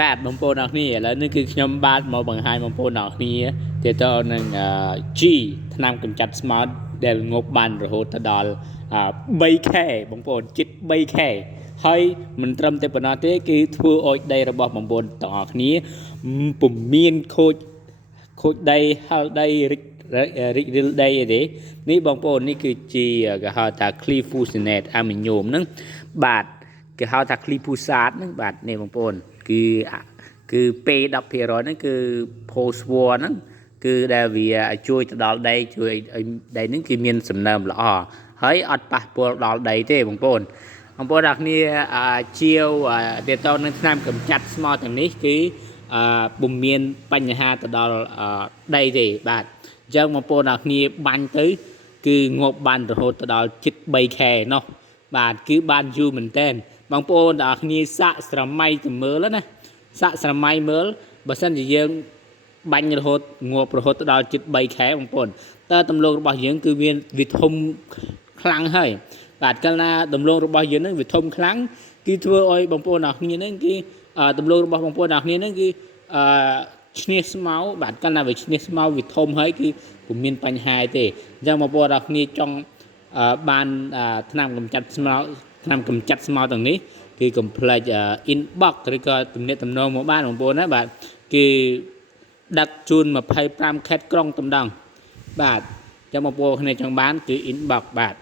បាទបងប្អូនអរគ្នាឥឡូវនេះគឺខ្ញុំបាទមកបង្ហាញបងប្អូនអរគ្នាទៅនឹង G ថ្នាំកម្ចាត់ស្មោចដែលងប់បានរហូតដល់ 3K បងប្អូនជិត 3K ហើយមិនត្រឹមតែប៉ុណ្ណោះទេគឺធ្វើឲ្យដីរបស់បងប្អូនទាំងអស់គ្នាពុំមានខូចដីហល់ដីរិចរិលដីអីទេនេះបងប្អូននេះគឺជាគេហៅថា Glyphosate Ammonium ហ្នឹងបាទគេហៅថា Glyphosate ហ្នឹងបាទនេះបងប្អូនគឺពេល 10% ហ្នឹងគឺ Phosphor ហ្នឹងគឺដែលវាជួយទៅដល់ដីជួយឲ្យដីហ្នឹងគឺមានសំណើមល្អហើយអត់ប៉ះពាល់ដល់ដីទេបងប្អូនអរគ្នាជាវទាក់ទងនឹងថ្នាំកម្ចាត់ស្មៅទាំងនេះគឺពុំមានបញ្ហាទៅដល់ដីទេបាទអញ្ចឹងបងប្អូនអរគ្នាបាញ់ទៅគឺងាប់បានរហូតទៅដល់ជិត 3K ណោះបាទគឺបានយូរមែនតើបងប្អូនអរគ្នាសាកស្រមៃទៅមើលណាសាកស្រមៃមើលបើសិនជាយើងបាញ់រហូតងាប់រហូតដល់ជិត 3K បងប្អូនតើដំឡូងរបស់យើងគឺវាធំខ្លាំងហើយបាទកាលណាដំឡូងរបស់យើងនឹងវាធំខ្លាំងគឺធ្វើឲ្យបងប្អូនអរគ្នានឹងគឺដំឡូងរបស់បងប្អូនអរគ្នានឹងគឺឈ្នះស្មៅបាទកាលណាវាឈ្នះស្មៅវាធំហើយគឺពុំមានបញ្ហាទេអញ្ចឹងបងប្អូនអរគ្នាចង់បានថ្នាំកម្ចាត់ស្មៅទាំងនេះគឺកុំភ្លេច inbox ឬក៏ទំនាក់ទំនងមកបានបងប្អូនណាបាទគឺដឹកជូន25ខេត្តក្រុងតំដងបាទចាំបងប្អូនគ្នាចង់បានគឺ inbox បាទ